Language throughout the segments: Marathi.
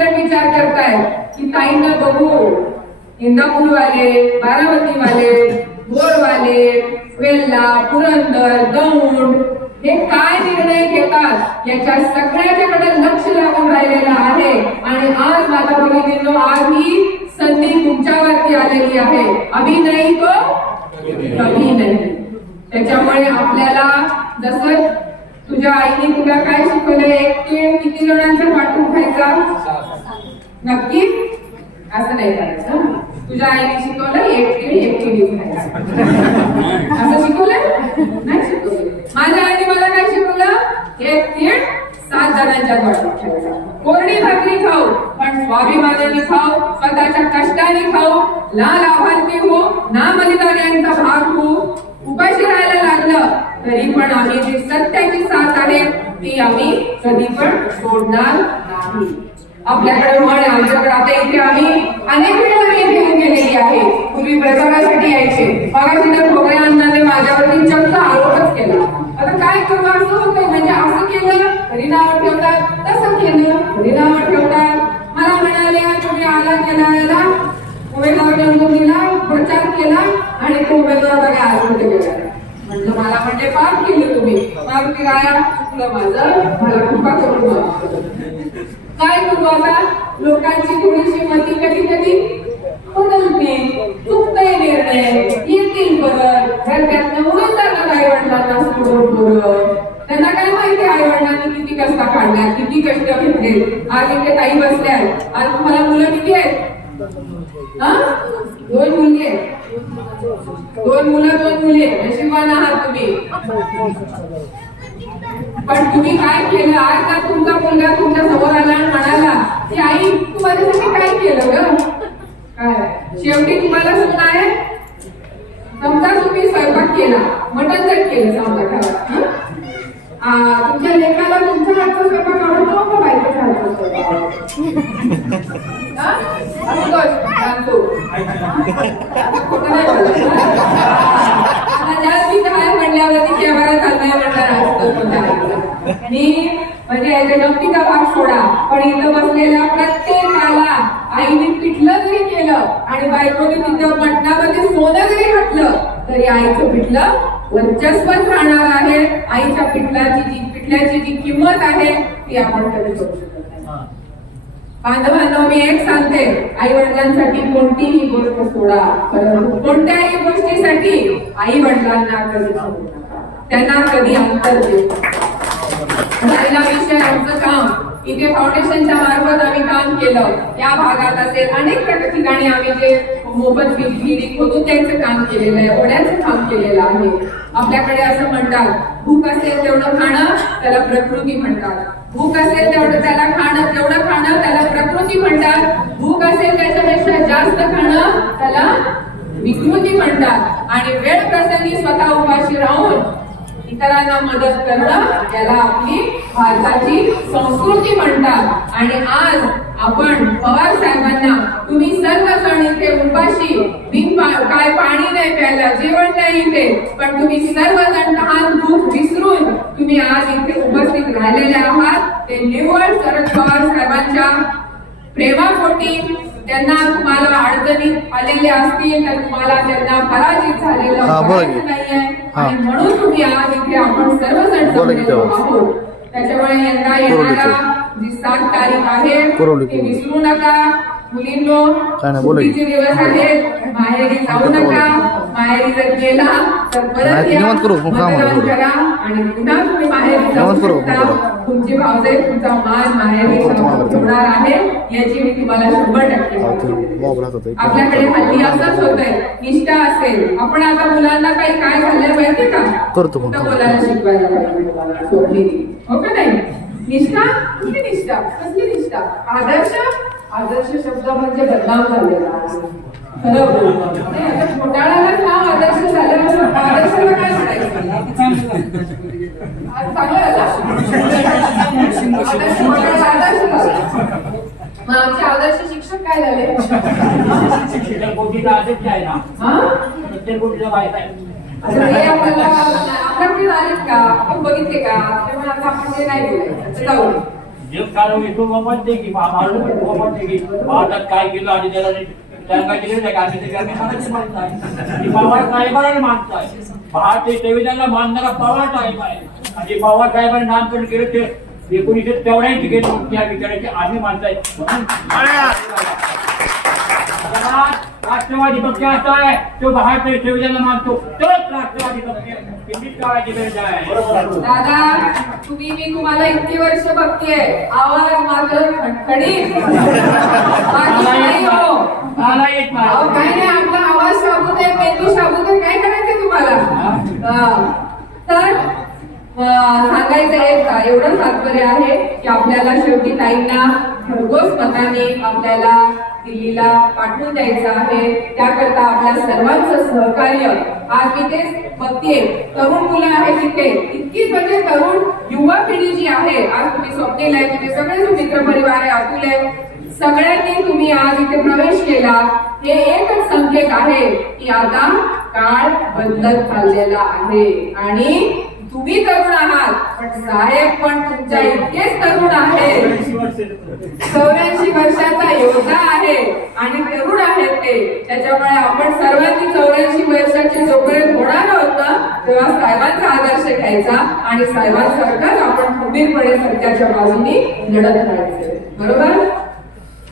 विचार करताय की ताईंना बघू. इंदापूर वाले इंदापूरवाले बारामतीवाले गोरवाले वेल्ला पुरंदर दौंड हे काय निर्णय घेतात याच्या सगळ्याच्याकडे लक्ष लागून राहिलेलं आहे. आणि आज माझा भगिनींनो आज ही संधी तुमच्यावरती आलेली आहे. अभि नाही तो? कभी नाही त्याच्यामुळे आपल्याला जसं तुझ्या आईने तुला काय शिकवलं एक किती जणांचा पाठून खायचा? नक्की? असं नाही करायचं? तुझ्या आईने शिकवलं एक तीळ एक खायचं असं शिकवलं नाही शिकवलं. माझ्या आईने मला काय शिकवलं? एक तीळ सात जणांच्या खायचा कोरडी भाकरी खाऊ पण स्वाभिमानाने खाऊ स्वतःच्या कष्टाने खाऊ ना लाभार्थी हो ना बलिदान भाग हो. उपाशी राहायला लागलं तरी पण आम्ही जी सत्याची साथ आहे ती आम्ही कधी पण सोडणार नाही. आपल्याकडे म्हण आमच्याकडे आता इथे आम्ही अनेक वेळा मी येऊन गेलेली आहे. पूर्वी प्रचारासाठी यायचे. बघा तिथे ठोकरे अण्णाने माझ्यावरती चक्क आरोपच केला. आता काय करू? असं होतंय. म्हणजे असं केलं तरी नाव ठेवतात. तसं केलं तरी नाव ठेवतात. मला म्हणाले तुम्ही आला गेला उमेदवार निवडून दिला प्रचार केला आणि तो उमेदवार बघा आज कुठे म्हणलं मला म्हणजे फार केलं तुम्ही. मारुती राया चुकलं माझं. मला कृपा करून माफ करा. काय करू आता लोकांची थोडीशी मती कधी कधी बदलते चुकतंय निर्णय येतील परत घरच्यातनं म्हणून जातात आई वडिलांना सोडून बोलत त्यांना काय माहिती आई वडिलांनी किती कष्ट काढला किती कष्ट घेतले आज इथे ताई बसल्या आहेत आज तुम्हाला मुलं किती आहेत हा? दोन मुलगी आहेत दोन मुलं दोन मुली आहेत नशिबान आहात तुम्ही पण तुम्ही काय केलं आज का तुमचा मुलगा तुमच्यासमोर आला आणि म्हणाला की आई तू माझ्यासाठी काय केलं ग काय शेवटी तुम्हाला सून आहे समजा तुम्ही स्वयंपाक केला मटण जर केलं समजा घरात? आ, तुमच्या लेखाला तुमच्या हातचा स्वयंपाक आवडतो का बायकोच्या हातचा स्वयंपाक आवडतो? हा? असतोच, सांगतो. खोटं नाही बोलत. आता जास्त मी काय म्हणल्यावरती कॅमेरा चाललाय म्हणणार असतं तुमच्या आईला. आणि म्हणजे याच्या गमतीचा भाग सोडा पण बसलेल्या प्रत्येकाला आईने पिठलं जरी केलं आणि बायकोने तिथं मटणामध्ये सोनं जरी घातलं तरी आईचं पिठलं वर्चस्वच राहणार आहे. आईच्या पिठल्याची जी पिठल्याची जी किंमत आहे ती आपण कधी करू शकत नाही. बांधवांनो मी एक सांगते. आई वडिलांसाठी कोणतीही गोष्ट सोडा परंतु कोणत्याही गोष्टीसाठी आई वडिलांना कधी सोडू नका. त्यांना कधी अंतर देऊ. राहिला विषय आमचं काम इथे फाउंडेशनच्या मार्फत आम्ही काम केलं. या भागात असेल अनेक ठिकाणी आम्ही जे मोफत विहिरी खोदून त्यांचं काम केलेलं आहे ओढ्यांचं काम केलेलं आहे. आपल्याकडे असं म्हणतात भूक असेल तेवढं खाणं त्याला प्रकृती म्हणतात. भूक असेल तेवढं त्याला खाणं तेवढं खाणं त्याला प्रकृती म्हणतात. भूक असेल त्याच्यापेक्षा जास्त खाणं त्याला विकृती म्हणतात. आणि वेळ प्रसंगी स्वतः उपाशी राहून इतरांना मदत करणं याला आपली भारताची संस्कृती म्हणतात. आणि आज आपण पवार साहेबांना तुम्ही सर्वजण इथे उपाशी बिन काय पाणी नाही प्यायला जेवण नाही इथे पण तुम्ही सर्वजण लहान दुःख विसरून तुम्ही आज इथे उपस्थित राहिलेले आहात. ते निव्वळ शरद पवार साहेबांच्या प्रेमापोटी त्यांना तुम्हाला अडचणीत आलेले असतील तर तुम्हाला त्यांना पराजित झालेलं नाहीये. आणि म्हणून तुम्ही आज इथे आपण सर्वजण जमलेलो. आहोत. त्याच्यामुळे यंदा येणारा जी सात तारीख आहे ती. विसरू नका. मुलींनो. सुट्टीचे दिवस आहेत. माहेरी जाऊ नका. माहेरी जर गेला तर परत या. करू, आणि पुन्हा तुम्ही माहेरी जाऊ शकता. तुमची भावजे तुमचा मान माहेरी होणार आहे. याची मी तुम्हाला शंभर टक्के हा, आहे. आपल्याकडे हल्ली असंच होतंय. निष्ठा असेल. आपण आता मुलांना काही काय झालं माहितीये का? करतो बोलायला शिकवायला मुलांना, सोडली. हो का नाही? निष्ठा? कुठली निष्ठा? कसली निष्ठा? आदर्श? आदर्श शब्द म्हणजे बदनाम झालेला घोटाळ्यालाच नाव आदर्श झालं आदर्शाला काय म्हणायचं मग आमचे आदर्श शिक्षक काय झाले प्रत्येक गोष्टीला आलेत का आपण बघितले का त्यामुळे आता आपण ते नाही बोलायचं जाऊ दे. कारण सारं मग म्हणते की महाभारत म्हणते की भारतात काय केलं आणि त्याला त्यांना केलं नाही काय ते आम्ही मराठी माणसं आहे. की पवार साहेबांना आहे भारतीय संविधानाला मानणारा पवार साहेब आहे. आणि पवार साहेबांनी नामकरण केलं ते एकोणीसशे चौऱ्याऐंशी गेलो. त्या विचाराचे आम्ही म्हणून राष्ट्रवादी पक्ष असा आहे तो भारतीय संविधानाला मानतो. तोच राष्ट्रवादी पक्ष किती काळाची गरज आहे. दादा तुम्ही मी तुम्हाला इतकी वर्ष बघतेय आवाज मात्र बाकी मला येत हो. काही नाही आपला आवाज शाबूत आहे मेंदू शाबूत आहे. काय करायचंय तुम्हाला. तर सांगायचं आहे का? एवढं तात्पर्य आहे की आपल्याला शेवटी ताईंना भरघोस मताने आपल्याला दिल्लीला पाठवून द्यायचं आहे. त्याकरता आपल्या सर्वांचं सहकार्य. आज इथे बघते. तरुण मुलं आहेत तिथे. इतकीच म्हणजे तरुण युवा पिढी जी आहे आज तुम्ही स्वप्नील आहे तुम्ही सगळे मित्र परिवार आहे अतुल आहे सगळ्यांनी तुम्ही आज इथे प्रवेश केला. हे एकच संकेत आहे की आता काळ बदलत चाललेला आहे. आणि तुम्ही तरुण आहात पण साहेब पण तुमच्या इतकेच तरुण आहे चौऱ्याऐंशी वर्षाचा योद्धा आहे आणि तरुण आहेत ते. त्याच्यामुळे आपण सर्वांनी चौऱ्याऐंशी वर्षाचे जोपर्यंत होणार आहोत ना तेव्हा साहेबांचा आदर्श घ्यायचा आणि साहेबांसारखंच आपण खंबीरपणे सत्याच्या बाजूनी लढत राहायचं बरोबर?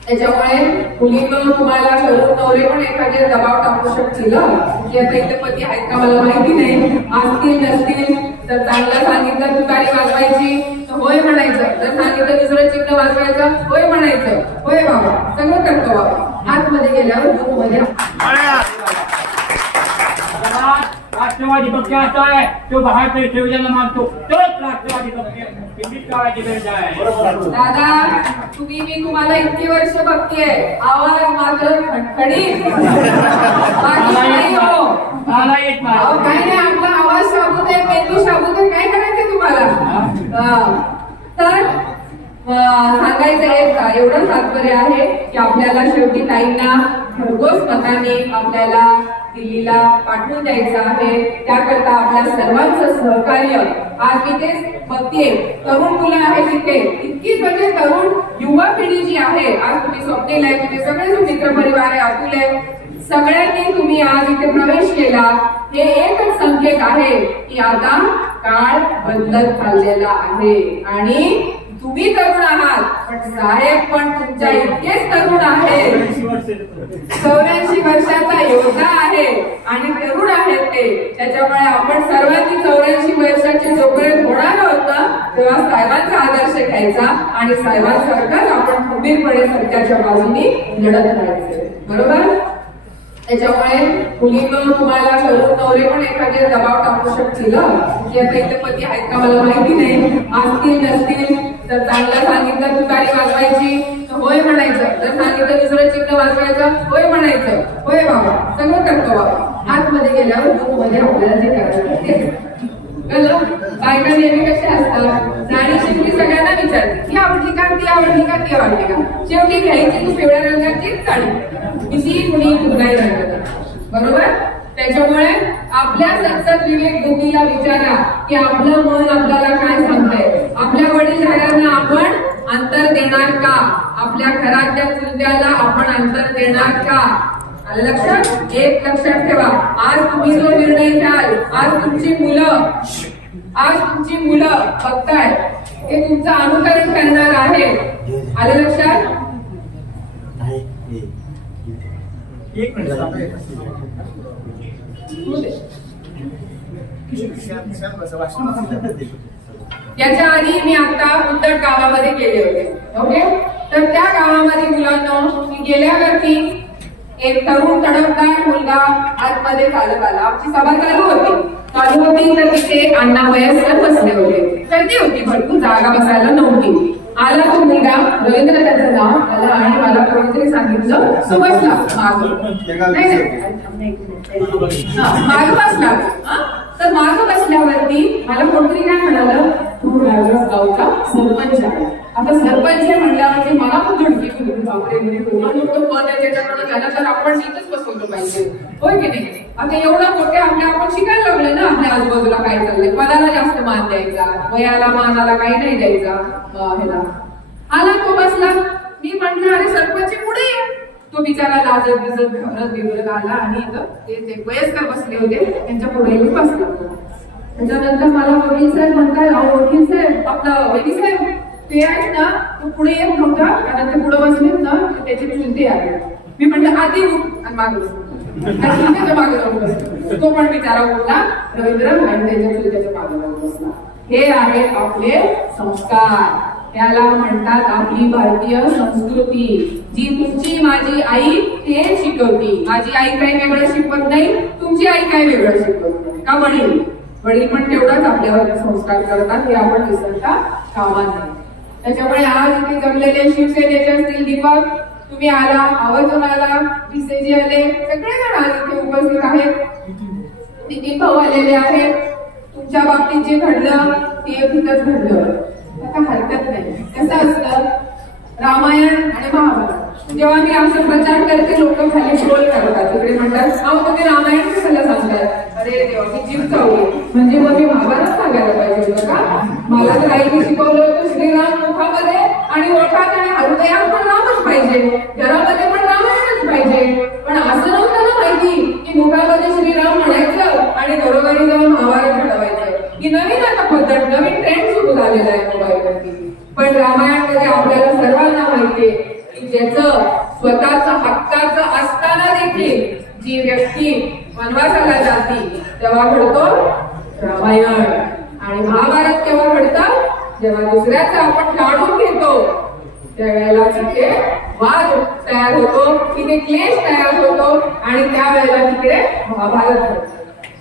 त्याच्यामुळे मुलींना तुम्हाला तरुण नवरे पण एखादे दबाव टाकू शकतील की आता इथे पती आहेत का मला माहिती नाही. असतील नसतील तर चांगलं सांगितलं तुकारी वाजवायची. होय म्हणायचं. जर सांगितलं दुसरं चिन्ह वाजवायचं होय म्हणायचं. होय बाबा. सगळं करतो बाबा. आतमध्ये गेल्यावर दूधमध्ये राष्ट्रवादी पक्ष असा आहे तो भारतीय संविधानाला मानतो. तोच राष्ट्रवादी पक्ष गरज आहे. दादा तुम्ही मी तुम्हाला इतकी वर्ष बघतेय. आवाज मात्र येत हो. काही नाही आपला आवाज साबूत आहे मेंदू साबूत आहे काय करायचंय तुम्हाला? तर सांगायचं आहे एवढं तात्पर्य आहे की आपल्याला शेवटी ताईंना भरघोस मताने आपल्याला दिल्लीला पाठवून द्यायचं आहे. त्याकरता आपल्या सर्वांचं सहकार्य आज मी तेच बघते. तरुण मुलं आहेत तिथे. इतकी म्हणजे तरुण युवा पिढी जी आहे आज तुम्ही स्वप्नेला आहे तुम्ही सगळे मित्र परिवार आहे अतुल आहे सगळ्यांनी तुम्ही आज इथे प्रवेश केला. हे एकच संकेत आहे की आता काळ बदलत चाललेला आहे. आणि तुम्ही तरुण आहात पण साहेब पण तुमच्या इतकेच तरुण आहेत. चौऱ्याऐंशी वर्षाचा योद्धा आहे आणि तरुण आहेत ते. त्याच्यामुळे आपण सर्वांनी चौऱ्याऐंशी वर्षाचे जोपर्यंत होणार होतं तेव्हा साहेबांचा आदर्श घ्यायचा आणि साहेबांसारखंच आपण खंबीरपणे सत्याच्या बाजूनी लढत राहायचं बरोबर? त्याच्यामुळे मुलींना तुम्हाला तरुण नवरे पण एखादे दबाव टाकू शकतील की आता इथे पती आहेत का मला माहिती नाही. असतील नसतील तर चांगलं सांगितलं तुतारी वाजवायची होय म्हणायचं. जर सांगितलं दुसरं चिन्ह वाजवायचं होय म्हणायचं. होय बाबा सगळं करतो बाबा. आतमध्ये गेल्यावर दूधमध्ये आपल्याला जे करायचं ते बायका नेहमी कशा असतात? नाणी शेवटी सगळ्यांना विचारते. ती आवडली का? ती आवडली का? ती आवडली का? शेवटी घ्यायची तू पिवळ्या रंगाची साडी किती कुणी बरोबर? त्याच्यामुळे आपल्या सतत विवेक बुद्धीला विचारा की आपलं मन आपल्याला काय सांगतंय. आपल्या वडीलधाऱ्यांना आपण अंतर देणार का? आपल्या घरातल्या चुलत्याला आपण अंतर देणार का? आलं लक्षात? एक लक्षात ठेवा. आज तुम्ही जो निर्णय घ्याल आज तुमची मुलं आज तुमची मुलं बघताय. हे तुमचं अनुकरण करणार आहे. आलं लक्षात? एक मिनिट याच्या आधी मी आता उद्धट गावामध्ये गेले होते. ओके? तर त्या गावामध्ये मुलांना मी गेल्यावरती एक तरुण तडफदार मुलगा आतमध्ये चालत आला. आमची सभा चालू होती. चालू होती तर तिथे अण्णा वयस्कर बसले होते. गर्दी होती. भरपूर जागा बसायला नव्हती. आला तो मुलगा रवींद्र त्याचं नाव आला आणि मला कोणीतरी सांगितलं समजला बसला माग बसला. तर मागं बसल्यावरती मला कोणतरी काय म्हणालं तू राजा गावचा सरपंच आहे. आता सरपंच आहे म्हणल्यावरती मला पण धडकी बापरे म्हणजे तो लोकं पद आहे त्याच्याकडे त्याला तर आपण तिथंच बसवलं पाहिजे. होय की नाही? आता एवढं मोठे आपल्या आपण शिकायला लागलोय ना आपल्या आजूबाजूला काय चाललंय? पदाला जास्त मान द्यायचा वयाला मानाला काही नाही द्यायचा. ह्याला आला तो बसला. मी म्हंटल अरे सरपंच पुढे ये तो बिचारा लाजत बिजत घाबरत बिबरत आला आणि ते वयस्कर बसले होते त्यांच्या पुढे येऊन बसला. त्याच्यानंतर मला वकील साहेब म्हणताय अहो वकील साहेब आपलं वकील साहेब ते आहेत ना तो पुढे येत नव्हता कारण ते पुढे बसलेत ना त्याचे चुलते आले मी म्हटलं आधी आणि मागे बस. मागे जाऊन बसलो. तो पण बिचारा उठला रवींद्र आणि त्याच्यामागे जाऊन बसला. हे आहेत आपले संस्कार. त्याला म्हणतात आपली भारतीय संस्कृती जी तुमची माझी आई ते शिकवती. माझी आई काही वेगळं शिकवत नाही तुमची आई काही वेगळं शिकवत नाही. का वडील? वडील पण तेवढाच आपल्यावर संस्कार करतात हे आपण विसरता कामा नाही त्याच्यामुळे आज इथे जमलेले शिवसेनेचे असतील दीपक तुम्ही आला आवर्जून आला विसेजी आले सगळेजण आज इथे उपस्थित आहेत. नितीन भाऊ आलेले आहेत. तुमच्या बाबतीत जे घडलं ते एकच घडलं. आता हरकत नाही. कसं असतं? रामायण आणि महाभारत. जेव्हा मी असं प्रचार करते लोक खाली ट्रोल करतात. तिकडे म्हणतात अहो तुम्ही रामायण कशाला सांगतात अरे मी जीव चावली म्हणजे मग मी महाभारत सांगायला पाहिजे होतं का? मला तर आईने शिकवलं होतं श्रीराम मुखामध्ये आणि ओठात आणि हृदयात पण रामच पाहिजे. घरामध्ये पण रामायणच पाहिजे. पण असं नव्हतं ना माहिती की मुखामध्ये श्रीराम म्हणायचं आणि घरोघरी जाऊन महाभारत घडवायचं. ही नवीन आता पद्धत नवीन ट्रेंड सुरू झालेला आहे मोबाईलवरती पण रामायणमध्ये आपल्याला सर्वांना माहितीये की ज्याचं स्वतःच हक्काचं असताना देखील जी व्यक्ती वनवासाला जाती तेव्हा घडतो रामायण आणि महाभारत केव्हा घडतं जेव्हा आपण जाणून घेतो. त्यावेळेला तिथे वाद तयार होतो. तिथे क्लेश तयार होतो आणि त्यावेळेला तिकडे महाभारत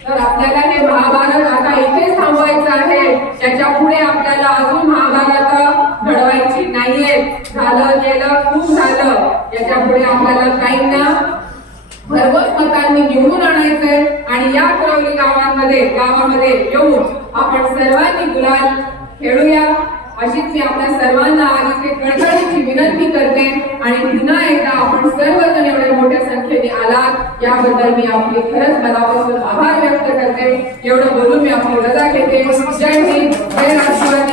तर आपल्याला हे महाभारत आता इथेच थांबवायचं आहे. त्याच्या पुढे आपल्याला अजून महाभारत घडवायची नाहीये. झालं गेलं खूप झालं. याच्यापुढे आपल्याला काहींना भरघोस मतांनी निवडून आणायचंय आणि या कुरवली गावांमध्ये गावामध्ये येऊन आपण सर्वांनी गुलाल खेळूया. अशीच मी आपल्या सर्वांना इथे कळकळीची विनंती करते आणि पुन्हा एकदा आपण सर्वजण एवढ्या मोठ्या संख्येने आलात. याबद्दल मी आपले खरंच मनापासून आभार व्यक्त करते. एवढं बोलून मी आपली रजा घेते. जय हिंद. जय राष्ट्रवादी.